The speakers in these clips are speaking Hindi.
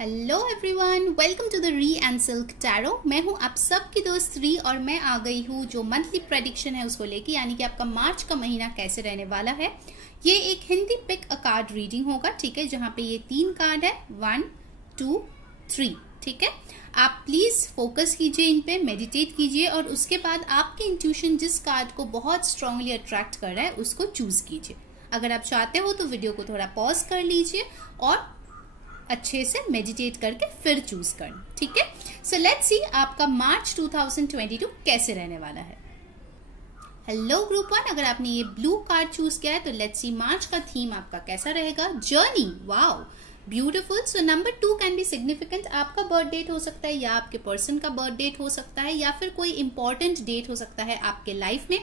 Hello everyone, welcome to the re and silk tarot. मैं हूं आप सबकी दोस्त री और मैं आ गई हूं जो मंथली प्रेडिक्शन है उसको लेके, यानी कि आपका मार्च का महीना कैसे रहने वाला है। ये एक Hindi pick a card reading होगा, ठीक है, जहां पे ये 3 कार्ड है, 1 2 3, ठीक है। आप प्लीज फोकस कीजिए, इन पे मेडिटेट कीजिए और उसके बाद आपकी इंट्यूशन जिस कार्ड को बहुत स्ट्रांगली अट्रैक्ट कर रहा है उसको चूज कीजिए। अगर आप चाहते हो तो वीडियो को थोड़ा पॉज कर लीजिए और अच्छे से मेडिटेट करके फिर चूज करना, ठीक है। सो लेट्स सी आपका मार्च 2022 कैसे रहने वाला है। हेलो ग्रुप 1, अगर आपने ये ब्लू कार्ड चूज किया है तो लेट्स सी मार्च का थीम आपका कैसा रहेगा। Journey, wow, beautiful. So number 2 can be significant. आपका बर्थ डेट हो सकता है या आपके पर्सन का बर्थ डेट हो सकता है या फिर कोई इंपॉर्टेंट डेट हो सकता है आपके लाइफ में।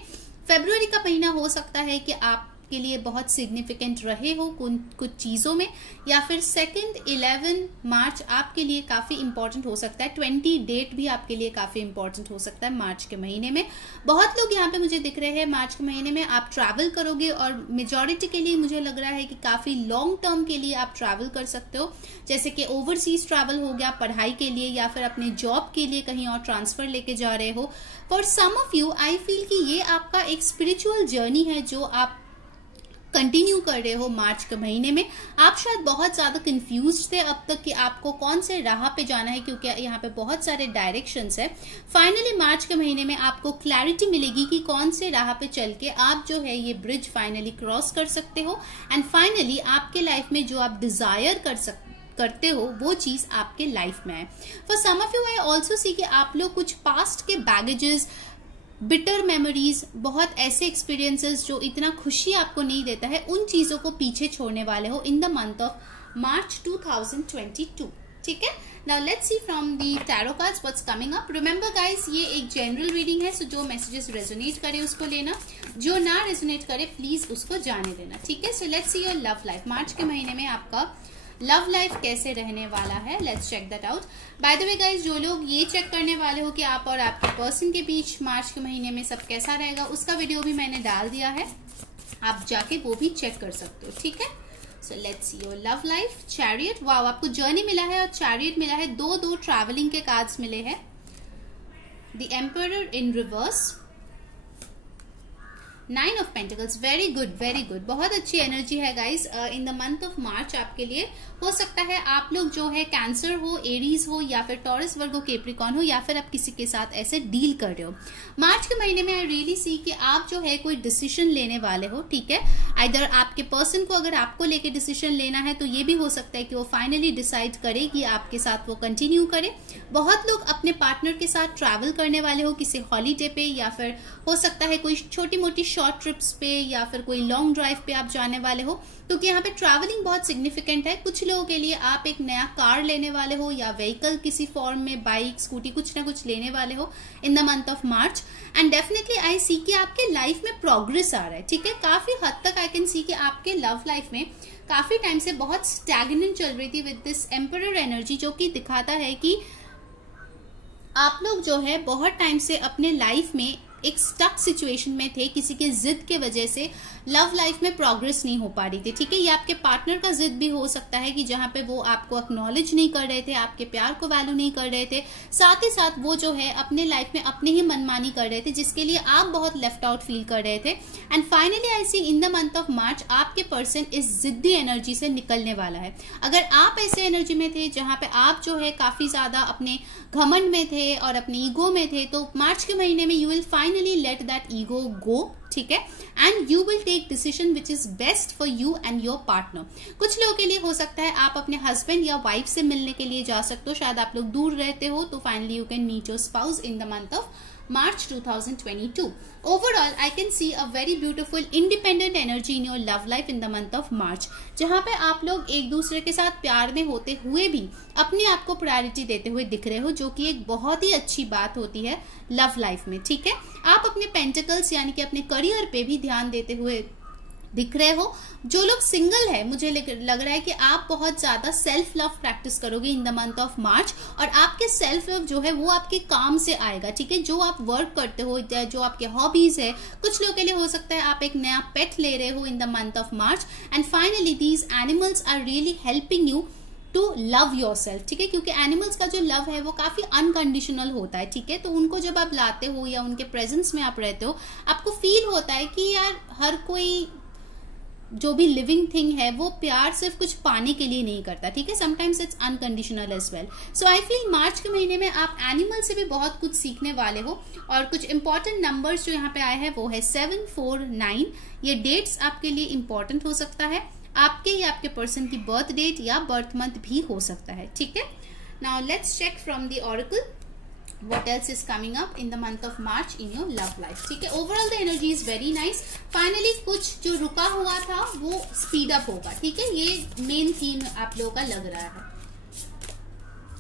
फरवरी का महीना हो सकता है कि आप के लिए बहुत सिग्निफिकेंट रहे हो कुछ चीजों में, या फिर 11 मार्च आपके लिए काफी इंपॉर्टेंट हो सकता है। 20 डेट भी आपके लिए काफी इंपॉर्टेंट हो सकता है मार्च के महीने में। बहुत लोग यहाँ पे मुझे दिख रहे हैं मार्च के महीने में आप ट्रैवल करोगे और मेजॉरिटी के लिए मुझे लग रहा है कि काफी लॉन्ग टर्म के लिए आप ट्रैवल कर सकते हो, जैसे कि ओवरसीज ट्रैवल हो गया पढ़ाई के लिए या फिर अपने जॉब के लिए कहीं और ट्रांसफर लेके जा रहे हो। For some of you I feel कि ये आपका एक स्पिरिचुअल जर्नी है जो आप कंटिन्यू कर रहे हो मार्च के महीने में। आप शायद बहुत ज्यादा कंफ्यूज थे अब तक कि आपको कौन से राह पे जाना है, क्योंकि यहाँ पे बहुत सारे डायरेक्शंस है। फाइनली मार्च के महीने में आपको क्लैरिटी मिलेगी कि कौन से राह पे चल के आप जो है ये ब्रिज फाइनली क्रॉस कर सकते हो एंड फाइनली आपके लाइफ में जो आप डिजायर करते हो वो चीज आपके लाइफ में है। For some of you I also see कि आप लोग कुछ पास्ट के बैगेजेस, बिटर मेमोरीज, बहुत ऐसे एक्सपीरियंसेस जो इतना खुशी आपको नहीं देता है, उन चीजों को पीछे छोड़ने वाले हो in the month of March 2022, ठीक है। Now let's see from the tarot cards what's coming up. Remember guys, ये एक जनरल रीडिंग है, सो जो मैसेजेस रेजोनेट करे उसको लेना, जो ना रेजोनेट करे प्लीज उसको जाने देना, ठीक है। So let's see your love life. March के महीने में आपका लव लाइफ कैसे रहने वाला है, let's check that out. By the way guys, जो लोग ये चेक करने वाले हो कि आप और आपके पर्सन के बीच मार्च के महीने में सब कैसा रहेगा, उसका वीडियो भी मैंने डाल दिया है, आप जाके वो भी चेक कर सकते हो, ठीक है। So let's see your love life. Chariot, wow, आपको जर्नी मिला है और चैरियट मिला है, दो ट्रैवलिंग के कार्ड्स मिले हैं। The emperor in reverse, 9 of pentacles, very good very good, बहुत अच्छी एनर्जी है guys in the month of March आपके लिए। हो सकता है आप लोग जो है कैंसर हो, एरीज हो या फिर टॉरस, वर्गो, कैप्रिकॉर्न हो, या फिर आप किसी के साथ ऐसे डील कर रहे हो। मार्च के महीने में आई रियली सी कि आप जो है कोई डिसीजन लेने वाले हो, ठीक है। आइदर आपके पर्सन को अगर आपको लेके डिसीजन लेना है तो ये भी हो सकता है कि वो फाइनली डिसाइड करे कि आपके साथ वो कंटिन्यू करे। बहुत लोग अपने पार्टनर के साथ ट्रैवल करने वाले हो किसी हॉलीडे पे, या फिर हो सकता है कोई छोटी मोटी शॉर्ट ट्रिप्स पे या फिर कोई लॉन्ग ड्राइव पे आप जाने वाले हो, क्योंकि यहाँ पे ट्रैवलिंग बहुत सिग्निफिकेंट है। कुछ लोगों के लिए आप एक नया कार लेने वाले हो या व्हीकल किसी फॉर्म में, बाइक, स्कूटी, कुछ ना कुछ लेने वाले हो in the month of March. And definitely I see कि आपके लाइफ में प्रोग्रेस आ रहा है, ठीक है। काफी हद तक आई कैन सी कि आपके लव लाइफ में काफी टाइम से बहुत स्टैग्नेंट चल रही थी विद दिस एम्परर एनर्जी, जो कि दिखाता है कि आप लोग जो है बहुत टाइम से अपने लाइफ में एक स्टक सिचुएशन में थे, किसी के जिद के वजह से लव लाइफ में प्रोग्रेस नहीं हो पा रही थी, ठीक है। ये आपके पार्टनर का जिद भी हो सकता है कि जहां पे वो आपको एक्नॉलेज नहीं कर रहे थे, आपके प्यार को वैल्यू नहीं कर रहे थे, साथ ही साथ वो जो है अपने लाइफ में अपनी ही मनमानी कर रहे थे, जिसके लिए आप बहुत लेफ्ट आउट फील कर रहे थे। And finally I see in the month of March आपके पर्सन इस जिद्दी एनर्जी से निकलने वाला है। अगर आप ऐसे एनर्जी में थे जहां पे आप जो है काफी ज्यादा अपने घमंड में थे और अपने ईगो में थे, तो मार्च के महीने में you will finally let that ego go, ठीक है, and you will take decision which is best for you and your partner. कुछ लोगों के लिए हो सकता है आप अपने हस्बैंड या वाइफ से मिलने के लिए जा सकते हो, शायद आप लोग दूर रहते हो, तो finally you can meet your spouse in the month of March 2022. Overall, I can see a very beautiful independent energy in your love life in the month of March, जहाँ पे आप लोग एक दूसरे के साथ प्यार में होते हुए भी अपने आप को प्रायोरिटी देते हुए दिख रहे हो, जो कि एक बहुत ही अच्छी बात होती है लव लाइफ में, ठीक है। आप अपने पेंटिकल्स यानी कि अपने करियर पे भी ध्यान देते हुए दिख रहे हो। जो लोग सिंगल है, मुझे लग रहा है कि आप बहुत ज्यादा सेल्फ लव प्रैक्टिस करोगे इन द मंथ ऑफ मार्च, और आपके सेल्फ लव जो है वो आपके काम से आएगा, ठीक है। जो आप वर्क करते हो, जो आपके हॉबीज है, कुछ लोगों के लिए हो सकता है आप एक नया पेट ले रहे हो in the month of March, and finally these animals are really helping you to love yourself, ठीक है, क्योंकि एनिमल्स का जो लव है वो काफी अनकंडीशनल होता है, ठीक है। तो उनको जब आप लाते हो या उनके प्रेजेंस में आप रहते हो, आपको फील होता है कि यार हर कोई जो भी लिविंग थिंग है वो प्यार सिर्फ कुछ पाने के लिए नहीं करता, ठीक है। Sometimes it's unconditional as well. So I feel March के महीने में आप एनिमल से भी बहुत कुछ सीखने वाले हो। और कुछ इंपॉर्टेंट नंबर्स जो यहाँ पे आए हैं वो है 7, 4, 9। ये डेट्स आपके लिए इंपॉर्टेंट हो सकता है, आपके या आपके पर्सन की बर्थ डेट या बर्थ मंथ भी हो सकता है, ठीक है। Now let's check from the oracle what else is coming up in the month of March in your love life, ठीक है। Overall the energy is very nice. Finally कुछ जो रुका हुआ था वो स्पीड अप होगा, ठीक है। ये मेन थीम आप लोगों का लग रहा है।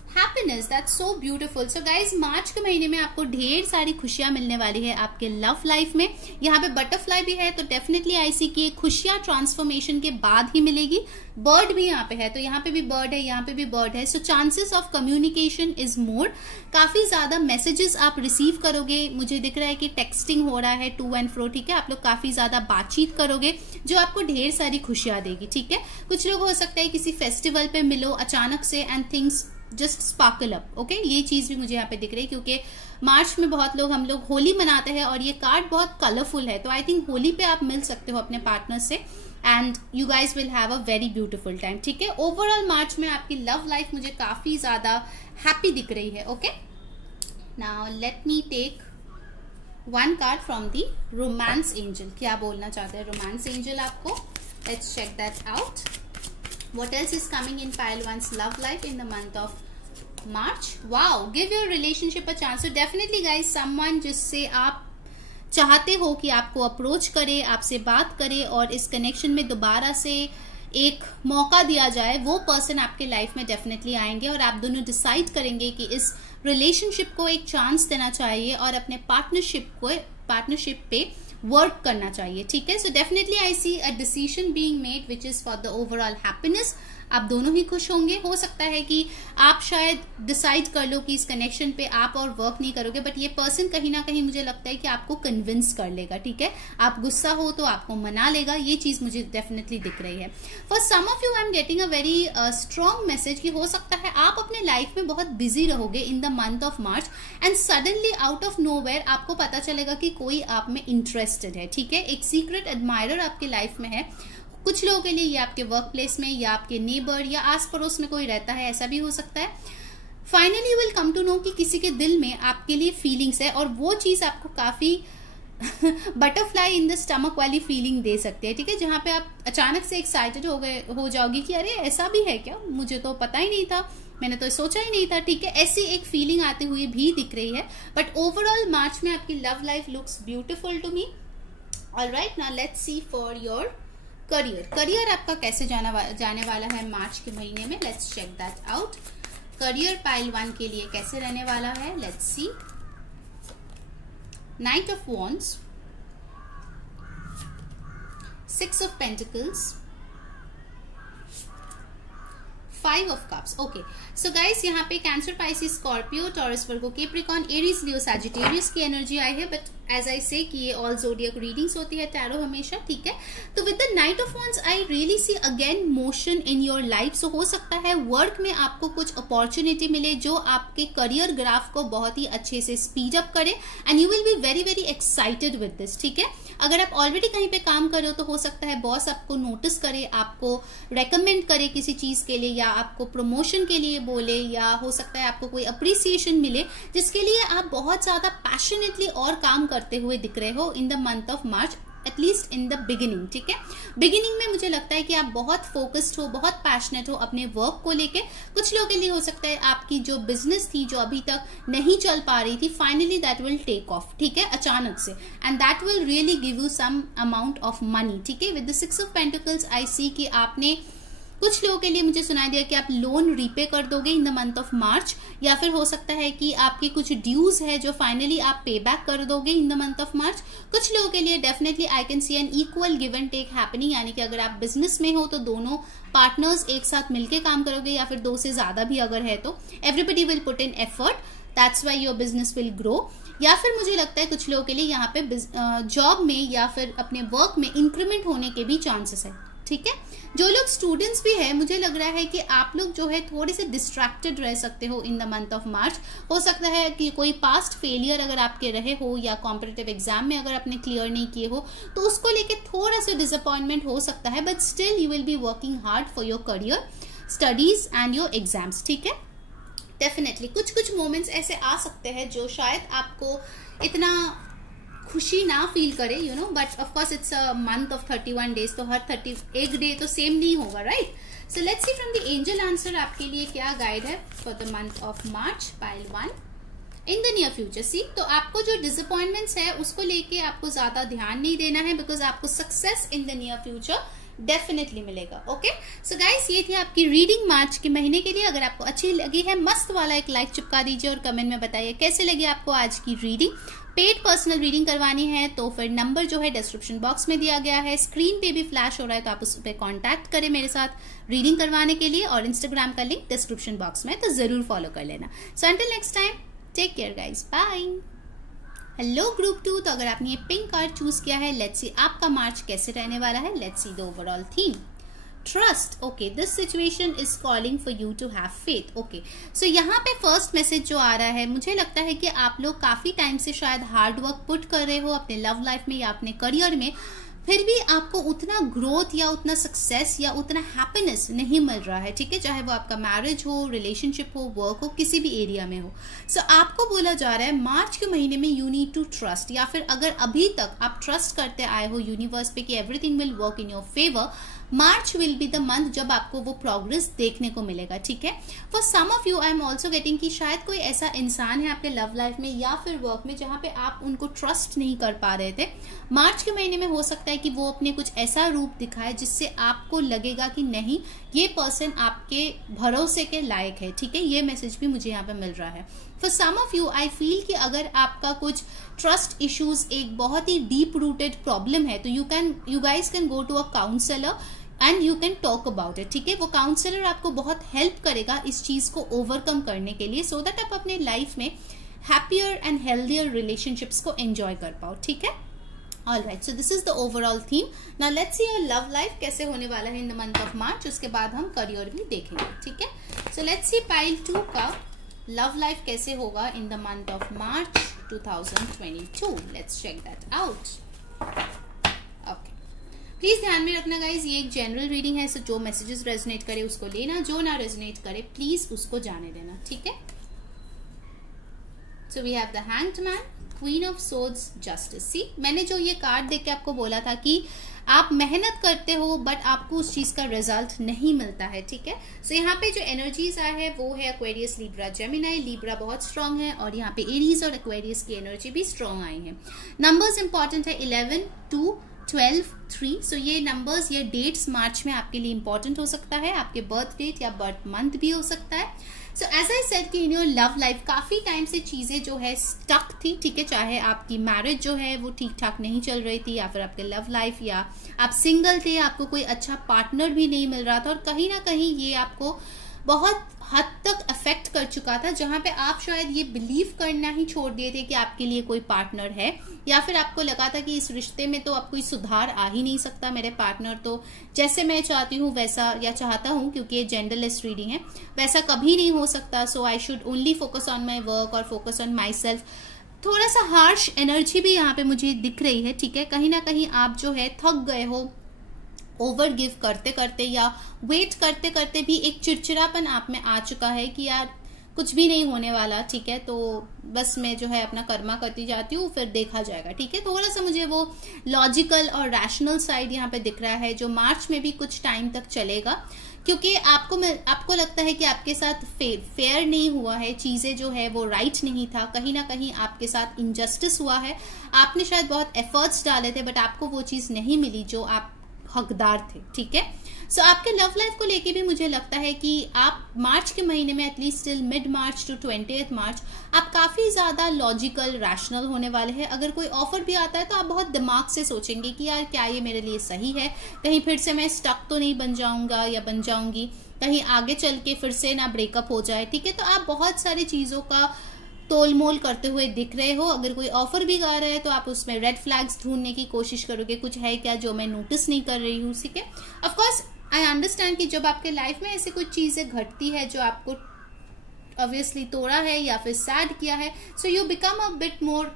Happiness, that's so beautiful. So guys, March के महीने में आपको ढेर सारी खुशियां मिलने वाली है आपके लव लाइफ में। यहाँ पे बटरफ्लाई भी है, तो डेफिनेटली आई सी की खुशियां ट्रांसफॉर्मेशन के बाद ही मिलेगी। बर्ड भी यहाँ पे है, तो यहाँ पे भी बर्ड है, यहाँ पे भी बर्ड है। So chances of communication is more. काफी ज्यादा मैसेजेस आप रिसीव करोगे। मुझे दिख रहा है कि टेक्सटिंग हो रहा है टू एंड फ्रो, ठीक है। आप लोग काफी ज्यादा बातचीत करोगे जो आपको ढेर सारी खुशियां देगी, ठीक है। कुछ लोग हो सकता है किसी फेस्टिवल पे मिलो अचानक से and things just sparkle up, okay. ये चीज भी मुझे यहाँ पे दिख रही है, क्योंकि मार्च में बहुत लोग हम लोग होली मनाते हैं और ये कार्ड बहुत कलरफुल है। तो आई थिंक होली पे आप मिल सकते हो अपने पार्टनर से and you guys will have a very beautiful time, ठीक है। ओवरऑल मार्च में आपकी लव लाइफ मुझे काफी ज्यादा हैप्पी दिख रही है, okay. Now let me take one card from the romance angel. क्या बोलना चाहते हैं रोमांस एंजल आपको? Let's check that out. What else is coming in pile one's love life in the month of March? Wow, give your relationship a chance. So definitely guys, someone जिससे आप चाहते हो कि आपको अप्रोच करे, आपसे बात करे और इस कनेक्शन में दोबारा से एक मौका दिया जाए, वो पर्सन आपके लाइफ में डेफिनेटली आएंगे और आप दोनों डिसाइड करेंगे कि इस रिलेशनशिप को एक चांस देना चाहिए और अपने पार्टनरशिप पे वर्क करना चाहिए, ठीक है। So definitely I see a decision being made which is for the overall happiness. आप दोनों ही खुश होंगे। हो सकता है कि आप शायद डिसाइड कर लो कि इस कनेक्शन पे आप और वर्क नहीं करोगे, बट ये पर्सन कहीं ना कहीं मुझे लगता है कि आपको कन्विंस कर लेगा, ठीक है। आप गुस्सा हो तो आपको मना लेगा, ये चीज मुझे डेफिनेटली दिख रही है। For some of you I am getting a very strong message कि हो सकता है आप अपने लाइफ में बहुत बिजी रहोगे इन the month of March and suddenly out of nowhere आपको पता चलेगा कि कोई आप में इंटरेस्टेड है, ठीक है। एक सीक्रेट एडमायरर आपके लाइफ में है। कुछ लोगों के लिए ये आपके वर्क प्लेस में या आपके नेबर या आस पड़ोस में कोई रहता है, ऐसा भी हो सकता है। Finally you will come to know कि किसी के दिल में आपके लिए फीलिंग्स है और वो चीज आपको काफी बटरफ्लाई इन द स्टमक वाली फीलिंग दे सकते हैं, ठीक है। जहां पे आप अचानक से एक्साइटेड हो जाओगी कि अरे ऐसा भी है क्या, मुझे तो पता ही नहीं था, मैंने तो सोचा ही नहीं था, ठीक है। ऐसी एक फीलिंग आते हुए भी दिख रही है। बट ओवरऑल मार्च में आपकी love life looks beautiful to me. Alright, now let's see for your career आपका कैसे जाने वाला है मार्च के महीने में। Let's check that out. Career pile 1 के लिए कैसे रहने वाला है, लेट्स सी। Knight of wands, 6 of pentacles, 5 of cups, okay. So guys, यहाँ पे Cancer, Pisces, Scorpio, Taurus, Virgo, Capricorn, Aries, Leo, Sagittarius की एनर्जी आई है। बट एज आई से कि ये ऑल जोडियक रीडिंग्स होती है टैरो हमेशा, ठीक है। तो with the knight of wands I really see again motion in your life. So हो सकता है वर्क में आपको कुछ अपॉर्चुनिटी मिले जो आपके करियर ग्राफ को बहुत ही अच्छे से स्पीड अप करे and you will be very very excited with this, ठीक है। अगर आप ऑलरेडी कहीं पे काम कर रहे हो तो हो सकता है बॉस आपको नोटिस करे, आपको रेकमेंड करे किसी चीज के लिए या आपको प्रमोशन के लिए बोले, या हो सकता है आपको कोई अप्रिसिएशन मिले जिसके लिए आप बहुत ज्यादा पैशनेटली और काम करते हुए दिख रहे हो in the month of March, at least in the beginning, ठीक है। बिगिनिंग में मुझे लगता है कि आप बहुत फोकस्ड हो, बहुत पैशनेट हो अपने वर्क को लेके। कुछ लोगों के लिए हो सकता है आपकी जो बिजनेस थी जो अभी तक नहीं चल पा रही थी, finally that will take off, ठीक है, अचानक से, and that will really give you some amount of money, ठीक है। With the 6 of pentacles I see कि आपने कुछ लोगों के लिए मुझे सुनाई दिया कि आप लोन रीपे कर दोगे इन द मंथ ऑफ मार्च, या फिर हो सकता है कि आपकी कुछ ड्यूज है जो फाइनली आप पे बैक कर दोगे in the month of March. कुछ लोगों के लिए definitely I can see an equal give and take happening, यानी कि अगर आप बिजनेस में हो तो दोनों पार्टनर्स एक साथ मिलकर काम करोगे, या फिर 2 से ज्यादा भी अगर है तो everybody will put in effort, that's why your business will grow. या फिर मुझे लगता है कुछ लोगों के लिए यहाँ पे जॉब में या फिर अपने वर्क में इंक्रीमेंट होने के भी चांसेस है, ठीक है। जो लोग स्टूडेंट्स भी है, मुझे लग रहा है कि आप लोग जो है थोड़े से डिस्ट्रैक्टेड रह सकते हो इन द मंथ ऑफ मार्च। हो सकता है कि कोई पास्ट फेलियर अगर आपके रहे हो या कॉम्पिटिटिव एग्जाम में अगर आपने क्लियर नहीं किए हो तो उसको लेके थोड़ा सा डिसअपॉइंटमेंट हो सकता है, but still you will be working hard for your career, studies and your exams, ठीक है। डेफिनेटली कुछ कुछ मोमेंट्स ऐसे आ सकते हैं जो शायद आपको इतना खुशी ना फील करे, you know, but of course it's a month of 31 days, तो हर 31 डे तो सेम नहीं होगा, right. So let's see from the angel answer आपके लिए क्या गाइड है for the month of March, pile 1 in the near future. See, तो आपको जो डिसअपॉइंटमेंट्स है उसको लेके आपको ज्यादा ध्यान नहीं देना है, बिकॉज आपको success in the near future definitely मिलेगा। ओके, सो गाइस ये थी आपकी रीडिंग मार्च के महीने के लिए। अगर आपको अच्छी लगी है, मस्त वाला एक लाइक चिपका दीजिए और कमेंट में बताइए कैसे लगी आपको आज की रीडिंग। पेड पर्सनल रीडिंग करवानी है तो फिर नंबर जो है डिस्क्रिप्शन बॉक्स में दिया गया है, स्क्रीन पे भी फ्लैश हो रहा है, तो आप उस पर कॉन्टैक्ट करें मेरे साथ रीडिंग करवाने के लिए, और इंस्टाग्राम का लिंक डिस्क्रिप्शन बॉक्स में, तो जरूर फॉलो कर लेना। So until next time, take care guys, bye. Hello group 2, तो अगर आपने ये पिंक कार्ड चूज किया है, लेट्स सी आपका मार्च कैसे रहने वाला है। Let's see the overall theme, trust. Okay, this situation is calling for you to have faith. Okay, so यहाँ पे फर्स्ट मैसेज जो आ रहा है, मुझे लगता है कि आप लोग काफी टाइम से शायद हार्ड वर्क पुट कर रहे हो अपने लव लाइफ में या अपने करियर में, फिर भी आपको उतना ग्रोथ या उतना सक्सेस या उतना हैप्पीनेस नहीं मिल रहा है, ठीक है। चाहे वो आपका मैरिज हो, रिलेशनशिप हो, वर्क हो, किसी भी एरिया में हो। सो आपको बोला जा रहा है मार्च के महीने में यू नीड टू ट्रस्ट, या फिर अगर अभी तक आप ट्रस्ट करते आए हो यूनिवर्स पे कि everything will work in your favour, March will be the month जब आपको वो प्रोग्रेस देखने को मिलेगा, ठीक है। For some of you I am also getting कि शायद कोई ऐसा इंसान है आपके लव लाइफ में या फिर वर्क में जहां पे आप उनको ट्रस्ट नहीं कर पा रहे थे। मार्च के महीने में हो सकता है कि वो अपने कुछ ऐसा रूप दिखाए जिससे आपको लगेगा कि नहीं, ये पर्सन आपके भरोसे के लायक है, ठीक है। ये मैसेज भी मुझे यहाँ पे मिल रहा है। For some of you I feel कि अगर आपका कुछ ट्रस्ट इश्यूज एक बहुत ही डीप रूटेड प्रॉब्लम है तो you guys can go to a counsellor and you can talk about it, ठीक है। वो काउंसलर आपको बहुत हेल्प करेगा इस चीज को ओवरकम करने के लिए, सो दैट आप अपने लाइफ में हैप्पियर एंड हेल्दियर रिलेशनशिप्स को एंजॉय कर पाओ, ठीक है। Alright, so this is the overall theme. Now let's see your love life कैसे होने वाला है इन द मंथ ऑफ मार्च, उसके बाद हम करियर भी देखेंगे, ठीक है। सो लेट्स सी पाइल 2 का लव लाइफ कैसे होगा in the month of March 2022। Let's check that out. Okay, please ध्यान में रखना गाइज, ये एक जनरल रीडिंग है, सो जो मैसेजेस रेजोनेट करे उसको लेना, जो ना रेजोनेट करे प्लीज उसको जाने देना, ठीक है। So we have the hanged man, queen of swords, justice. See, मैंने जो ये कार्ड देख के आपको बोला था कि आप मेहनत करते हो बट आपको उस चीज का रिजल्ट नहीं मिलता है, ठीक है। सो यहाँ पे जो एनर्जीज आए हैं वो है एक्वेरियस, लिब्रा, जेमिनाई। लिब्रा बहुत स्ट्रांग है और यहाँ पे एरीज और एक्वेरियस की एनर्जी भी स्ट्रांग आई है। नंबर्स इंपॉर्टेंट है 11, 2, 12, 3। सो ये नंबर्स, ये डेट्स मार्च में आपके लिए इंपॉर्टेंट हो सकता है, आपके बर्थ डेट या बर्थ मंथ भी हो सकता है। सो एज आई सेड कि इन योर लव लाइफ काफी टाइम से चीजें जो है स्टक थी, ठीक है। चाहे आपकी मैरिज जो है वो ठीक ठाक नहीं चल रही थी, या फिर आपके लव लाइफ, या आप सिंगल थे, आपको कोई अच्छा पार्टनर भी नहीं मिल रहा था, और कहीं ना कहीं ये आपको बहुत हद तक अफेक्ट कर चुका था, जहां पे आप शायद ये बिलीव करना ही छोड़ दिए थे कि आपके लिए कोई पार्टनर है, या फिर आपको लगा था कि इस रिश्ते में तो अब कोई सुधार आ ही नहीं सकता, मेरे पार्टनर तो जैसे मैं चाहती हूँ वैसा, या चाहता हूँ क्योंकि ये जेंडरलेस रीडिंग है, वैसा कभी नहीं हो सकता। So I should only focus on my work और फोकस ऑन माई सेल्फ। थोड़ा सा हार्श एनर्जी भी यहाँ पे मुझे दिख रही है, ठीक है। कहीं ना कहीं आप जो है थक गए हो ओवर गिव करते करते, या वेट करते करते भी एक चिड़चिड़ापन आप में आ चुका है कि यार कुछ भी नहीं होने वाला, ठीक है, तो बस मैं जो है अपना कर्मा करती जाती हूँ, फिर देखा जाएगा, ठीक है। थोड़ा सा मुझे वो लॉजिकल और रैशनल साइड यहाँ पे दिख रहा है, जो मार्च में भी कुछ टाइम तक चलेगा, क्योंकि आपको लगता है कि आपके साथ फेयर नहीं हुआ है, चीजें जो है वो राइट नहीं था, कहीं ना कहीं आपके साथ इनजस्टिस हुआ है, आपने शायद बहुत एफर्ट्स डाले थे बट आपको वो चीज नहीं मिली जो आप हकदार थे, ठीक है। सो आपके लव लाइफ को लेके भी मुझे लगता है कि आप मार्च के महीने में at least till mid March two 20th मार्च आप काफी ज्यादा लॉजिकल रैशनल होने वाले हैं। अगर कोई ऑफर भी आता है तो आप बहुत दिमाग से सोचेंगे कि यार क्या ये मेरे लिए सही है, कहीं फिर से मैं स्टक तो नहीं बन जाऊंगा या बन जाऊंगी, कहीं आगे चल के फिर से ना ब्रेकअप हो जाए, ठीक है। तो आप बहुत सारी चीजों का तोलमोल करते हुए दिख रहे हो। अगर कोई ऑफर भी आ रहा है तो आप उसमें रेड फ्लैग्स ढूंढने की कोशिश करोगे, कुछ है क्या जो मैं नोटिस नहीं कर रही हूँ। ठीक है, ऑफकोर्स आई अंडरस्टैंड कि जब आपके लाइफ में ऐसी कुछ चीजें घटती है जो आपको ऑब्वियसली तोड़ा है या फिर सैड किया है, so you become a bit more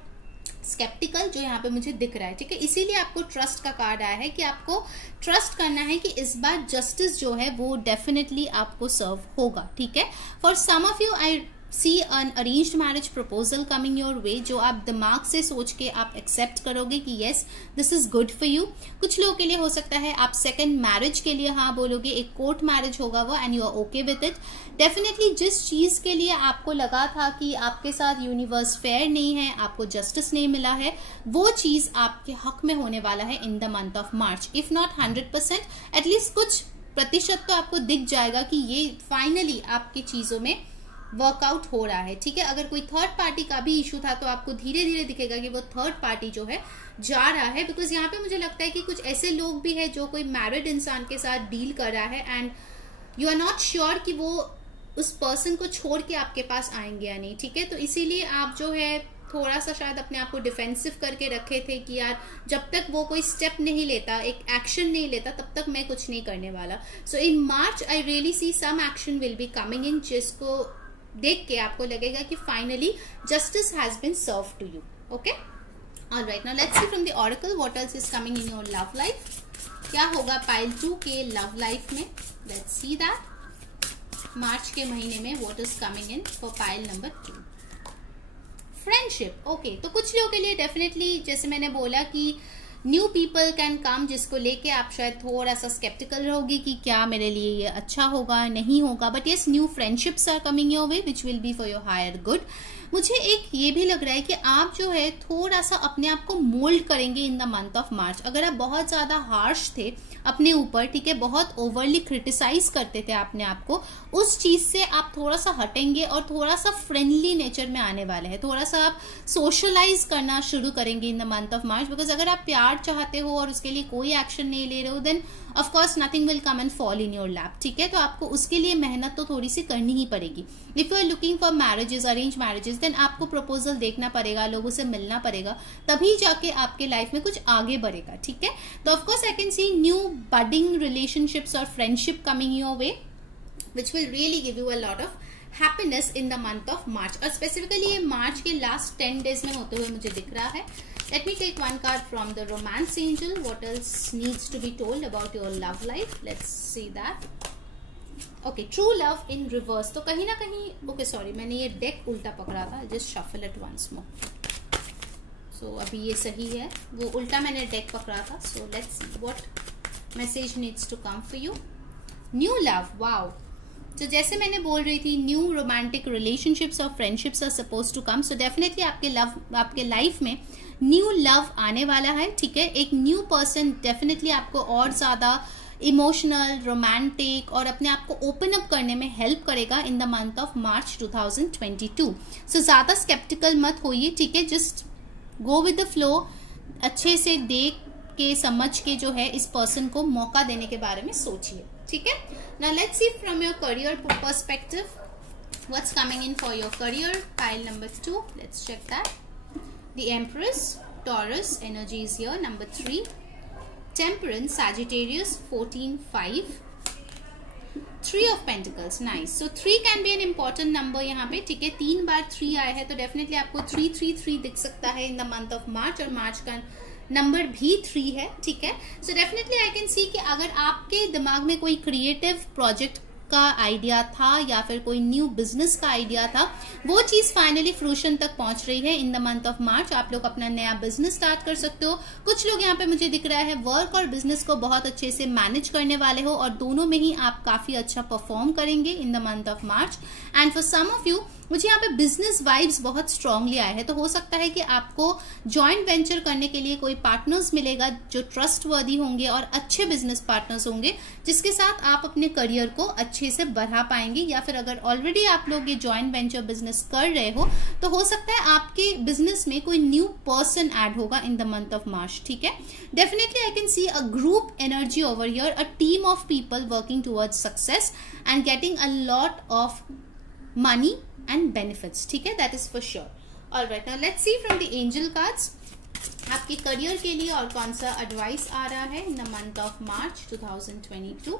sceptical, जो यहाँ पे मुझे दिख रहा है। ठीक है, इसीलिए आपको ट्रस्ट का कार्ड आया है कि आपको ट्रस्ट करना है कि इस बार जस्टिस जो है वो डेफिनेटली आपको सर्व होगा। ठीक है, for some of you I see an arranged marriage proposal coming your way, जो आप दिमाग से सोच के आप एक्सेप्ट करोगे कि yes this is good for you. कुछ लोगों के लिए हो सकता है आप सेकंड मैरिज के लिए हाँ बोलोगे, एक कोर्ट मैरिज होगा वो, and you are okay with it. Definitely जिस चीज के लिए आपको लगा था कि आपके साथ यूनिवर्स फेयर नहीं है, आपको जस्टिस नहीं मिला है, वो चीज आपके हक में होने वाला है in the month of March. If not 100%, at least कुछ प्रतिशत तो आपको दिख जाएगा कि ये फाइनली आपकी चीजों में वर्कआउट हो रहा है। ठीक है, अगर कोई थर्ड पार्टी का भी इशू था तो आपको धीरे धीरे दिखेगा कि वो थर्ड पार्टी जो है जा रहा है, बिकॉज यहाँ पे मुझे लगता है कि कुछ ऐसे लोग भी है जो कोई मैरिड इंसान के साथ डील कर रहा है and you are not sure कि वो उस पर्सन को छोड़ के आपके पास आएंगे या नहीं। ठीक है, तो इसीलिए आप जो है थोड़ा सा शायद अपने आप को डिफेंसिव करके रखे थे कि यार जब तक वो कोई स्टेप नहीं लेता, एक एक्शन नहीं लेता, तब तक मैं कुछ नहीं करने वाला। So in March I really see some action will be coming in, जिसको देख के आपको लगेगा कि finally justice has been serve to you. Okay, alright, now let's see from the oracle what else is coming in your love life. क्या होगा पाइल 2 के लव लाइफ में, लेट्स सी दैट। मार्च के महीने में what is coming in for pile number 2। Friendship, okay, तो कुछ लोगों के लिए डेफिनेटली जैसे मैंने बोला कि न्यू पीपल कैन कम, जिसको लेके आप शायद थोड़ा सा स्केप्टिकल रहोगे कि क्या मेरे लिए ये अच्छा होगा नहीं होगा, but yes new friendships are coming your way which will be for your higher good. मुझे एक ये भी लग रहा है कि आप जो है थोड़ा सा अपने आप को मोल्ड करेंगे इन द मंथ ऑफ मार्च। अगर आप बहुत ज्यादा हार्श थे अपने ऊपर, ठीक है, बहुत ओवरली क्रिटिसाइज करते थे अपने आप को, उस चीज से आप थोड़ा सा हटेंगे और थोड़ा सा फ्रेंडली नेचर में आने वाले हैं। थोड़ा सा आप सोशलाइज करना शुरू करेंगे in the month of March, because अगर आप प्यार चाहते हो और उसके लिए कोई एक्शन नहीं ले रहे हो, then of course nothing will come and fall in your lap. ठीक है, तो आपको उसके लिए मेहनत तो थोड़ी सी करनी ही पड़ेगी। If you are looking for marriages, arrange marriages, then आपको प्रपोजल देखना पड़ेगा, लोगों से मिलना पड़ेगा, तभी जाके आपके लाइफ में कुछ आगे बढ़ेगा। ठीक है, तो of course I can see new budding relationships और friendship coming your way which will really give you a lot of happiness in the month of March. और स्पेसिफिकली ये मार्च के लास्ट 10 डेज में होते हुए मुझे दिख रहा है। Let me take one card from the romance angel. What else needs to be told about your love life? Let's see that. Okay, true love in reverse. तो कहीं ना कहीं, okay sorry, मैंने ये deck उल्टा पकड़ा था. Just shuffle it once more. So अभी ये सही है. वो उल्टा मैंने deck पकड़ा था. So let's see what message needs to come for you. New love. Wow. तो जैसे मैंने बोल रही थी, न्यू रोमांटिक रिलेशनशिप्स और friendships are suppose to come. So definitely आपके लाइफ में न्यू लव आने वाला है। ठीक है, एक न्यू पर्सन डेफिनेटली आपको और ज्यादा इमोशनल, रोमांटिक और अपने आप को ओपन अप करने में हेल्प करेगा इन द मंथ ऑफ मार्च 2022। सो ज्यादा स्केप्टिकल मत होइए। ठीक है, just go with the flow, अच्छे से देख के समझ के जो है इस पर्सन को मौका देने के बारे में सोचिए। ठीक है, now let's see from your career perspective what's coming in for your career. Pile number 2, let's check that. The Empress, Taurus energy is here. Number 3, Temperance, Sagittarius, 14-5. 3 of Pentacles, nice. So 3 can be an important number यहाँ पे। ठीक है, 3 बार 3 आया है तो डेफिनेटली आपको 333 दिख सकता है in the month of March, और मार्च का नंबर भी 3 है। ठीक है, so definitely I can see कि अगर आपके दिमाग में कोई क्रिएटिव प्रोजेक्ट का आइडिया था या फिर कोई न्यू बिजनेस का आइडिया था, वो चीज फाइनली फ्रूशन तक पहुंच रही है इन द मंथ ऑफ मार्च। आप लोग अपना नया बिजनेस स्टार्ट कर सकते हो। कुछ लोग यहाँ पे मुझे दिख रहा है वर्क और बिजनेस को बहुत अच्छे से मैनेज करने वाले हो, और दोनों में ही आप काफी अच्छा परफॉर्म करेंगे in the month of March. And for some of you, मुझे यहाँ पे बिजनेस वाइब्स बहुत स्ट्रांगली आए हैं, तो हो सकता है कि आपको जॉइंट वेंचर करने के लिए कोई पार्टनर्स मिलेगा जो ट्रस्टवर्दी होंगे और अच्छे बिजनेस पार्टनर्स होंगे, जिसके साथ आप अपने करियर को अच्छे से बढ़ा पाएंगे। या फिर अगर ऑलरेडी आप लोग ये जॉइंट वेंचर बिजनेस कर रहे हो तो हो सकता है आपके बिजनेस में कोई न्यू पर्सन ऐड होगा इन द मंथ ऑफ मार्च। ठीक है, definitely I can C a group energy over here, a team of people working towards success and getting a lot of money and benefits, ठीक है, that is for sure. Alright, now let's see from the angel cards आपके करियर के लिए और कौन सा एडवाइस आ रहा है in the month of March 2022।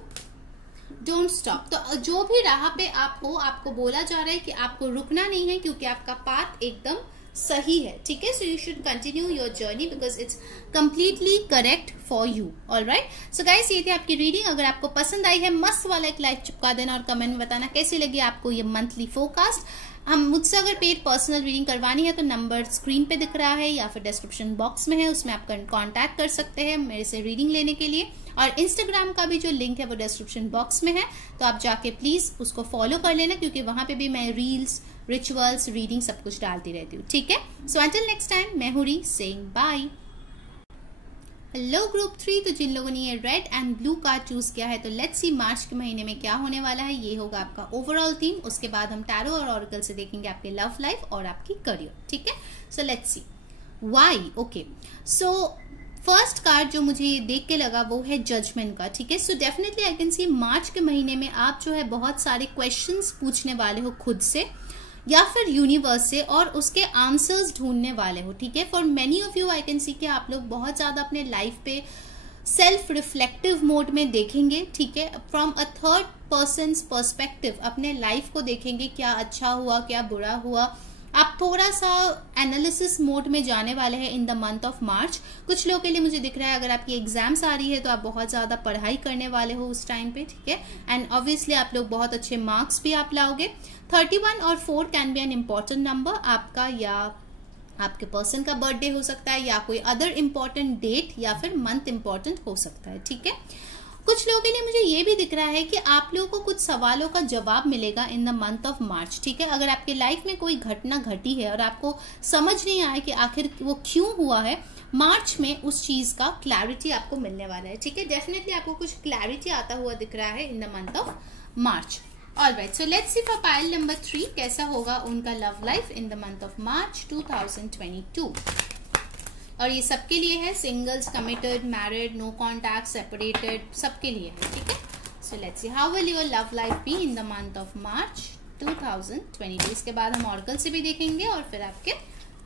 Don't stop, तो जो भी राह पे आप हो, आपको बोला जा रहा है कि आपको रुकना नहीं है, क्योंकि आपका पाथ एकदम सही है, ठीक है। So you should continue your journey because it's completely correct for you. Alright, so guys ये थी आपकी रीडिंग। अगर आपको पसंद आई है मस्त वाला एक लाइक चिपका देना और कमेंट में बताना कैसी लगी आपको ये मंथली फोरकास्ट। हम मुझसे अगर पेड पर्सनल रीडिंग करवानी है तो नंबर स्क्रीन पे दिख रहा है या फिर डिस्क्रिप्शन बॉक्स में है, उसमें आप कांटेक्ट कर सकते हैं मेरे से रीडिंग लेने के लिए। और इंस्टाग्राम का भी जो लिंक है वो डिस्क्रिप्शन बॉक्स में है, तो आप जाके प्लीज उसको फॉलो कर लेना, क्योंकि वहां पे भी मैं रील्स, रिचुअल्स, रीडिंग सब कुछ डालती रहती हूँ, ठीक है। सो अंटिल नेक्स्ट टाइम, मैं हूँ री सेइंग बाय। हेलो ग्रुप 3, तो जिन लोगों ने ये red and blue card choose किया है तो लेट्स सी मार्च के महीने में क्या होने वाला है। ये होगा आपका ओवरऑल थीम, उसके बाद हम टैरो और ऑरेकल से देखेंगे आपके लव लाइफ और आपकी करियर, ठीक है। So let's C why. Okay, so first card जो मुझे ये देख के लगा वो है जजमेंट का, ठीक है। सो डेफिनेटली आई कैन सी मार्च के महीने में आप जो है बहुत सारे क्वेश्चंस पूछने वाले हो खुद से या फिर यूनिवर्स से और उसके आंसर्स ढूंढने वाले हो, ठीक है। For many of you I can see कि आप लोग बहुत ज्यादा अपने लाइफ पे सेल्फ रिफ्लेक्टिव मोड में देखेंगे, ठीक है। From a third person perspective अपने लाइफ को देखेंगे, क्या अच्छा हुआ क्या बुरा हुआ। आप थोड़ा सा एनालिसिस मोड में जाने वाले हैं इन द मंथ ऑफ मार्च। कुछ लोगों के लिए मुझे दिख रहा है अगर आपकी एग्जाम्स आ रही है तो आप बहुत ज्यादा पढ़ाई करने वाले हो उस टाइम पे, ठीक है। एंड ऑब्वियसली आप लोग बहुत अच्छे मार्क्स भी आप लाओगे। 31 और 4 can be an important number आपका, या आपके पर्सन का बर्थडे हो सकता है या कोई अदर इम्पॉर्टेंट डेट या फिर मंथ इम्पॉर्टेंट हो सकता है, ठीक है। कुछ लोगों के लिए मुझे ये भी दिख रहा है कि आप लोगों को कुछ सवालों का जवाब मिलेगा इन द मंथ ऑफ मार्च, ठीक है। अगर आपके लाइफ में कोई घटना घटी है और आपको समझ नहीं आया कि आखिर वो क्यों हुआ है, मार्च में उस चीज का क्लैरिटी आपको मिलने वाला है, ठीक है। डेफिनेटली आपको कुछ क्लैरिटी आता हुआ दिख रहा है in the month of March. Alright, so let's see for pile number 3 कैसा होगा उनका love life in the month of March 2022। और ये सबके लिए है, singles, committed, married, no contact, separated, सबके लिए है, ठीक है। So let's see how will your love life be in the month of March 2022। इसके बाद हम ऑरेकल से भी देखेंगे और फिर आपके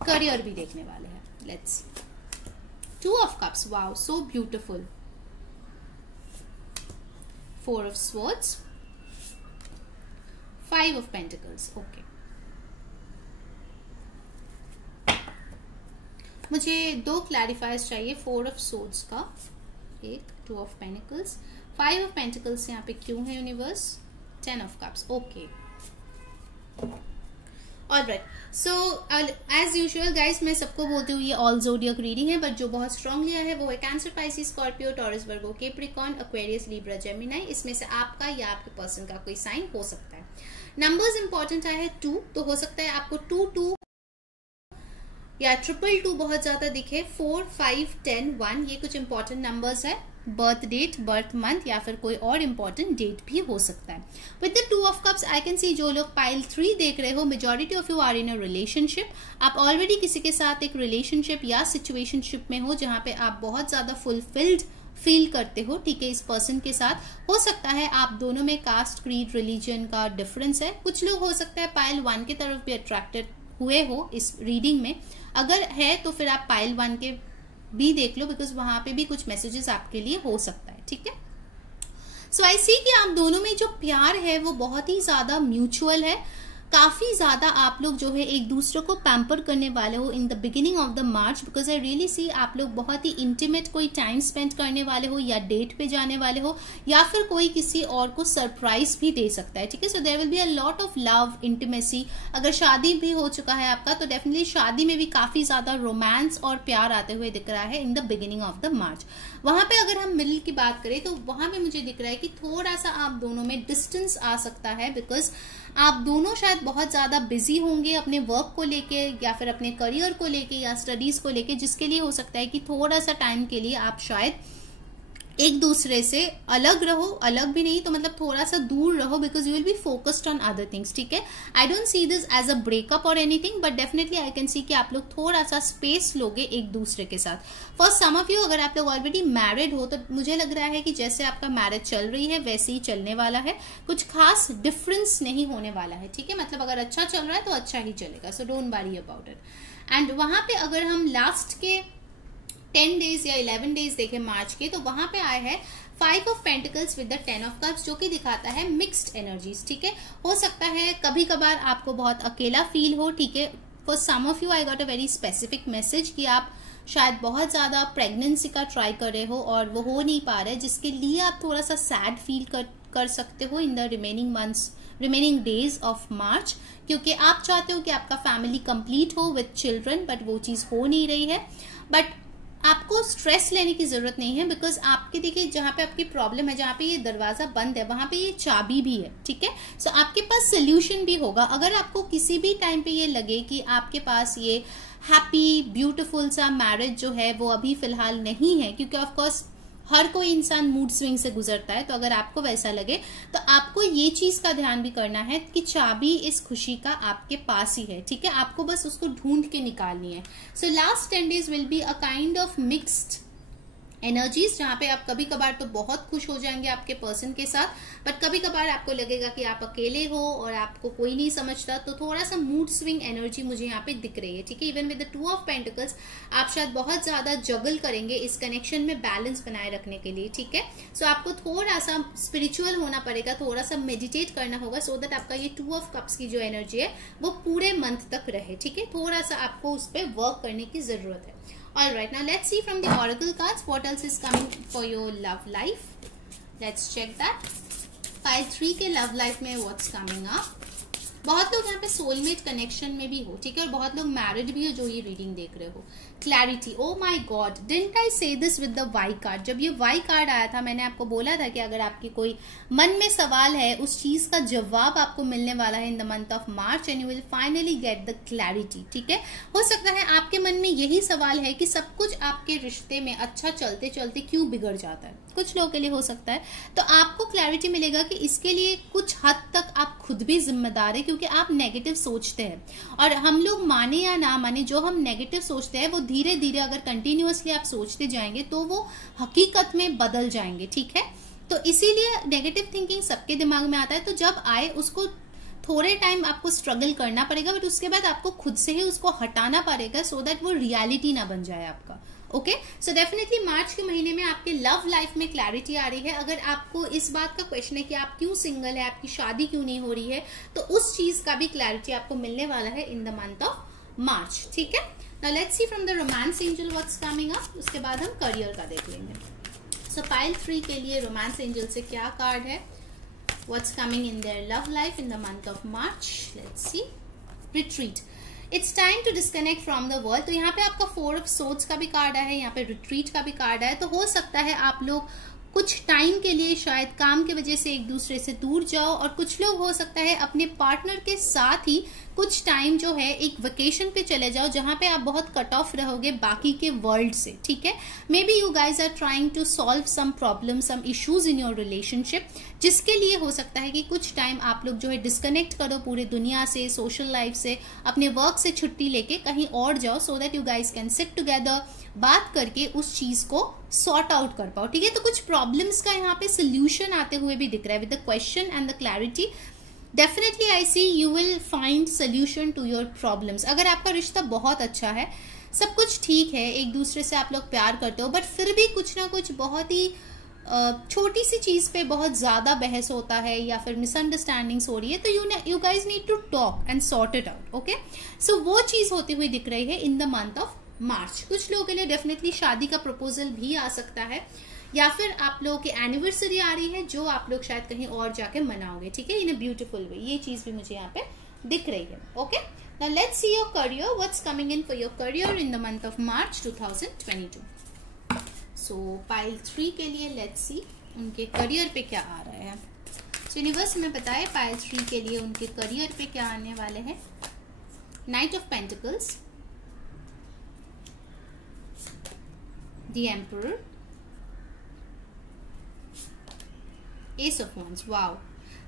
करियर भी देखने वाले हैं। Let's see 2 of cups, wow so beautiful. 4 of swords, 5 of pentacles. Okay, मुझे 2 क्लैरिफायर्स चाहिए। 4 ऑफ सोर्ड्स का एक, 2 ऑफ पेंटिकल्स, 5 ऑफ पेंटिकल्स यहाँ पे क्यों है universe, 10 of cups. Okay, alright, so as usual guys मैं सबको बोलती हूँ ये ऑल ज़ोडिएक रीडिंग है, बट जो बहुत स्ट्रांग लिया है वो है Cancer, Pisces, Scorpio, Taurus, Virgo, Capricorn, Aquarius, Libra, Gemini. इसमें से आपका या आपके पर्सन का कोई साइन हो सकता है। नंबर्स इंपॉर्टेंट आए हैं 2, तो हो सकता है आपको 2 2 या 222 बहुत ज्यादा दिखे। 4 5 10 1 ये कुछ इंपॉर्टेंट नंबर्स है। बर्थ डेट, बर्थ मंथ या फिर कोई और इंपॉर्टेंट डेट भी हो सकता है। With the 2 of cups I can see जो लोग पाइल 3 देख रहे हो, majority of you are in a relationship. आप ऑलरेडी किसी के साथ एक रिलेशनशिप या सिचुएशनशिप में हो जहां पे आप बहुत ज्यादा फुलफिल्ड फील करते हो, ठीक है। इस पर्सन के साथ हो सकता है आप दोनों में कास्ट, क्रीड, रिलीजन का डिफरेंस है। कुछ लोग हो सकता है पाइल 1 की तरफ भी अट्रैक्टेड हुए हो इस रीडिंग में। अगर है तो फिर आप पाइल 1 के भी देख लो, बिकॉज वहां पे भी कुछ मैसेजेस आपके लिए हो सकता है, ठीक है। सो आई सी कि आप दोनों में जो प्यार है वो बहुत ही ज्यादा म्यूचुअल है। काफी ज्यादा आप लोग जो है एक दूसरे को पैम्पर करने वाले हो in the beginning of the March, because I really see आप लोग बहुत ही इंटीमेट कोई टाइम स्पेंड करने वाले हो या डेट पे जाने वाले हो या फिर कोई किसी और को सरप्राइज भी दे सकता है, ठीक है। So there will be a lot of love, intimacy. अगर शादी भी हो चुका है आपका तो डेफिनेटली शादी में भी काफी ज्यादा रोमांस और प्यार आते हुए दिख रहा है in the beginning of the March. वहां पे अगर हम मिडिल की बात करें तो वहां पे मुझे दिख रहा है कि थोड़ा सा आप दोनों में डिस्टेंस आ सकता है, बिकॉज आप दोनों शायद बहुत ज्यादा बिजी होंगे अपने वर्क को लेके या फिर अपने करियर को लेके या स्टडीज को लेके, जिसके लिए हो सकता है कि थोड़ा सा टाइम के लिए आप शायद एक दूसरे से अलग रहो, अलग भी नहीं तो मतलब थोड़ा सा दूर रहो, because you will be focused on other things, ठीक है। I don't see this as a breakup और anything, but definitely I can see कि आप लोग थोड़ा सा स्पेस लोगे एक दूसरे के साथ। फॉर सम ऑफ यू, अगर आप लोग ऑलरेडी मैरिड हो तो मुझे लग रहा है कि जैसे आपका मैरिज चल रही है वैसे ही चलने वाला है, कुछ खास डिफरेंस नहीं होने वाला है, ठीक है। मतलब अगर अच्छा चल रहा है तो अच्छा ही चलेगा, so don't worry about it. And वहां पे अगर हम लास्ट के 10 डेज या 11 डेज देखें मार्च के, तो वहां पे आया है 5 of pentacles with the 10 of cups, जो कि दिखाता है मिक्स्ड एनर्जीज, ठीक है। हो सकता है कभी कभार आपको बहुत अकेला फील हो, ठीक है। For some of you I got a very specific message कि आप शायद बहुत ज्यादा प्रेगनेंसी का ट्राई कर रहे हो और वो हो नहीं पा रहा है, जिसके लिए आप थोड़ा सा सैड फील कर सकते हो in the remaining days of March, क्योंकि आप चाहते हो कि आपका फैमिली कंप्लीट हो विद चिल्ड्रन, बट वो चीज हो नहीं रही है। बट आपको स्ट्रेस लेने की जरूरत नहीं है, बिकॉज आपके देखिए जहां पे आपकी प्रॉब्लम है, जहां पे ये दरवाजा बंद है, वहां पे ये चाबी भी है, ठीक है। सो आपके पास सोल्यूशन भी होगा। अगर आपको किसी भी टाइम पे ये लगे कि आपके पास ये हैप्पी ब्यूटीफुल सा मैरिज जो है वो अभी फिलहाल नहीं है, क्योंकि ऑफकोर्स हर कोई इंसान मूड स्विंग से गुजरता है, तो अगर आपको वैसा लगे तो आपको ये चीज का ध्यान भी करना है कि चाबी इस खुशी का आपके पास ही है, ठीक है। आपको बस उसको ढूंढ के निकालनी है। So last 10 days will be a kind of mixed energies, जहां पे आप कभी कभार तो बहुत खुश हो जाएंगे आपके पर्सन के साथ, बट कभी कभार आपको लगेगा कि आप अकेले हो और आपको कोई नहीं समझता, तो थोड़ा सा मूड स्विंग एनर्जी मुझे यहाँ पे दिख रही है, ठीक है। Even with the 2 of pentacles आप शायद बहुत ज्यादा जगल करेंगे इस कनेक्शन में बैलेंस बनाए रखने के लिए, ठीक है। सो आपको थोड़ा सा स्पिरिचुअल होना पड़ेगा, थोड़ा सा मेडिटेट करना होगा, सो दैट आपका ये 2 ऑफ कप्स की जो एनर्जी है वो पूरे मंथ तक रहे, ठीक है। थोड़ा सा आपको उस पर वर्क करने की जरूरत है। Alright, now let's see from the oracle cards what else is coming for your love life. Let's check that. Pile 3 के love life में what's coming up. बहुत लोग यहाँ पे सोलमेट कनेक्शन में भी हो, ठीक है, और बहुत लोग मैरिड भी हो जो ये रीडिंग देख रहे हो। Clarity, oh my god, didn't I say this with the Y card. जब ये वाई कार्ड आया था मैंने आपको बोला था कि अगर आपकी कोई मन में सवाल है उस चीज का जवाब आपको मिलने वाला है in the month of March, and you will finally get the clarity, ठीक है। हो सकता है आपके मन में यही सवाल है कि सब कुछ आपके रिश्ते में अच्छा चलते चलते क्यों बिगड़ जाता है, कुछ लोगों के लिए हो सकता है। तो आपको क्लैरिटी मिलेगा कि इसके लिए कुछ हद तक आप खुद भी जिम्मेदार है, क्योंकि आप नेगेटिव सोचते हैं, और हम लोग माने या ना माने जो हम नेगेटिव सोचते हैं वो धीरे धीरे अगर कंटिन्यूअसली आप सोचते जाएंगे तो वो हकीकत में बदल जाएंगे, ठीक है। तो इसीलिए नेगेटिव थिंकिंग सबके दिमाग में आता है, तो जब आए उसको थोड़े टाइम आपको स्ट्रगल करना पड़ेगा, बट उसके बाद आपको खुद से ही उसको हटाना पड़ेगा, सो दैट वो रियलिटी ना बन जाए आपका। ओके, सो डेफिनेटली मार्च के महीने में आपके लव लाइफ में क्लैरिटी आ रही है। अगर आपको इस बात का क्वेश्चन है कि आप क्यों सिंगल है, आपकी शादी क्यों नहीं हो रही है, तो उस चीज का भी क्लैरिटी आपको मिलने वाला है इन द मंथ ऑफ मार्च, ठीक है। Now let's see from the romance angel what's coming up, उसके बाद हम करियर का देख लेंगे। सो पाइल 3 के लिए रोमांस एंजल से क्या कार्ड है, what's coming in their love life in the month of March. Let's see, retreat, it's time to disconnect from the world. तो यहाँ पे आपका 4 ऑफ सोर्ड्स का भी कार्ड है, यहाँ पे रिट्रीट का भी कार्ड है। तो हो सकता है आप लोग कुछ टाइम के लिए शायद काम की वजह से एक दूसरे से दूर जाओ, और कुछ लोग हो सकता है अपने पार्टनर के साथ ही कुछ टाइम जो है एक वेकेशन पे चले जाओ, जहां पे आप बहुत कट ऑफ रहोगे बाकी के वर्ल्ड से, ठीक है। Maybe you guys are trying to solve some problem, some issues in your relationship, जिसके लिए हो सकता है कि कुछ टाइम आप लोग जो है डिस्कनेक्ट करो पूरे दुनिया से, सोशल लाइफ से, अपने वर्क से छुट्टी लेके कहीं और जाओ, so that you guys can sit together, बात करके उस चीज को सॉर्ट आउट कर पाओ, ठीक है। तो कुछ प्रॉब्लम्स का यहाँ पे सोल्यूशन आते हुए भी दिख रहा है with the question and the clarity. Definitely I see you will find solution to your problems. अगर आपका रिश्ता बहुत अच्छा है, सब कुछ ठीक है, एक दूसरे से आप लोग प्यार करते हो, बट फिर भी कुछ ना कुछ बहुत ही छोटी सी चीज पे बहुत ज्यादा बहस होता है या फिर मिसअंडरस्टैंडिंग्स हो रही है, तो you guys need to talk and sort it out, okay. So वो चीज होती हुई दिख रही है in the month of March. कुछ लोगों के लिए डेफिनेटली शादी का प्रपोजल भी आ सकता है, या फिर आप लोगों की एनिवर्सरी आ रही है जो आप लोग शायद कहीं और जाके मनाओगे, ठीक है, इन अ ब्यूटीफुल वे। ये चीज भी मुझे यहाँ पे दिख रही है, okay. Now let's see your career, what's coming in for your career in the month of March 2022। So pile 3 के लिए लेट्स सी उनके करियर पे क्या आ रहा है। सो यूनिवर्स में बताए पाइल 3 के लिए उनके करियर पे क्या आने वाले हैं। Knight of pentacles, The Emperor, ace of wands, wow.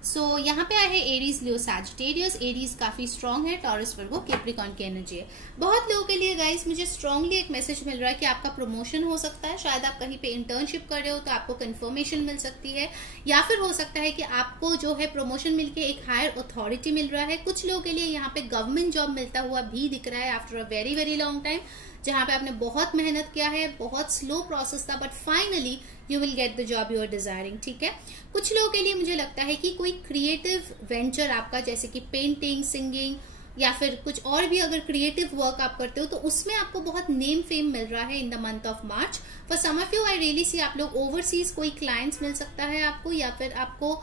So यहाँ पे आया है एरीज, लियो, सैजिटेरियस। एरीज काफी स्ट्रांग है, टॉरस, वर्गो, कैप्रिकॉर्न की एनर्जी है। बहुत लोगों के लिए गाइस मुझे स्ट्रांगली एक मैसेज मिल रहा है कि आपका प्रमोशन हो सकता है। शायद आप कहीं पे इंटर्नशिप कर रहे हो तो आपको कंफर्मेशन मिल सकती है, या फिर हो सकता है कि आपको जो है प्रमोशन मिलके एक हायर अथॉरिटी मिल रहा है। कुछ लोगों के लिए यहाँ पे गवर्नमेंट जॉब मिलता हुआ भी दिख रहा है after a very very long time, जहां पे आपने बहुत मेहनत किया है, बहुत स्लो प्रोसेस था, but finally you will get the job you are desiring. ठीक है, कुछ लोगों के लिए मुझे लगता है कि कोई क्रिएटिव वेंचर आपका, जैसे कि पेंटिंग, सिंगिंग या फिर कुछ और भी अगर क्रिएटिव वर्क आप करते हो तो उसमें आपको बहुत नेम फेम मिल रहा है in the month of March. For some of you I really see आप लोग ओवरसीज कोई क्लाइंट्स मिल सकता है आपको, या फिर आपको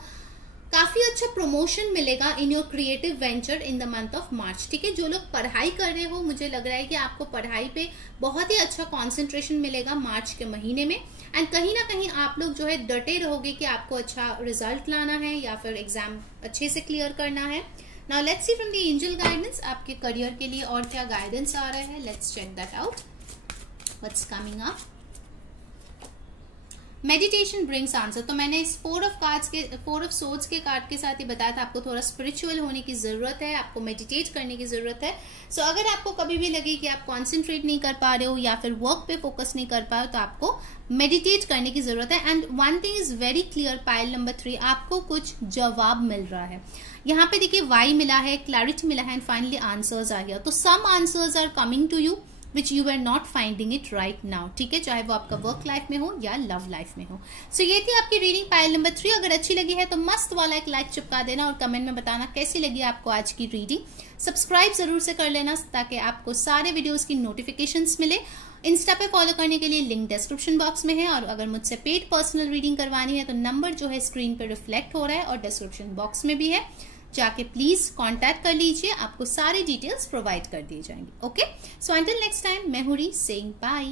काफी अच्छा प्रमोशन मिलेगा in your creative venture in the month of मार्च। ठीक है, जो लोग पढ़ाई कर रहे हो मुझे लग रहा है कि आपको पढ़ाई पे बहुत ही अच्छा कंसंट्रेशन मिलेगा मार्च के महीने में, एंड कहीं ना कहीं आप लोग जो है डटे रहोगे कि आपको अच्छा रिजल्ट लाना है या फिर एग्जाम अच्छे से क्लियर करना है। Now let's see from the angel guidance आपके करियर के लिए और क्या गाइडेंस आ रहा है। Let's check that out, what's coming up. Meditation brings answer. तो मैंने इस 4 ऑफ सोर्ड्स के कार्ड के साथ ही बताया था आपको थोड़ा स्पिरिचुअल होने की जरूरत है, आपको मेडिटेट करने की जरूरत है। सो अगर आपको कभी भी लगे कि आप कॉन्सेंट्रेट नहीं कर पा रहे हो या फिर वर्क पे फोकस नहीं कर पा रहे हो तो आपको मेडिटेट करने की जरूरत है। And one thing is very clear, pile number 3, आपको कुछ जवाब मिल रहा है। यहाँ पे देखिए वाई मिला है, क्लैरिटी मिला है, एंड फाइनली आंसर्स आ गया। तो some answers are coming to you which you were not finding it right now। ठीक है, चाहे वो आपका वर्क लाइफ में हो या लव लाइफ में हो। सो ये थी आपकी रीडिंग पाइल नंबर 3। अगर अच्छी लगी है तो मस्त वाला एक लाइक चिपका देना और कमेंट में बताना कैसी लगी आपको आज की रीडिंग। सब्सक्राइब जरूर से कर लेना ताकि आपको सारे वीडियोस की नोटिफिकेशंस मिले। इंस्टा पे फॉलो करने के लिए लिंक डिस्क्रिप्शन बॉक्स में है, और अगर मुझसे पेड पर्सनल रीडिंग करवानी है तो नंबर जो है स्क्रीन पर रिफ्लेक्ट हो रहा है और डिस्क्रिप्शन बॉक्स में भी है, जाके प्लीज कांटेक्ट कर लीजिए, आपको सारी डिटेल्स प्रोवाइड कर दी जाएंगी। ओके, सो अंटिल नेक्स्ट टाइम, मैं हूं री सेइंग बाय।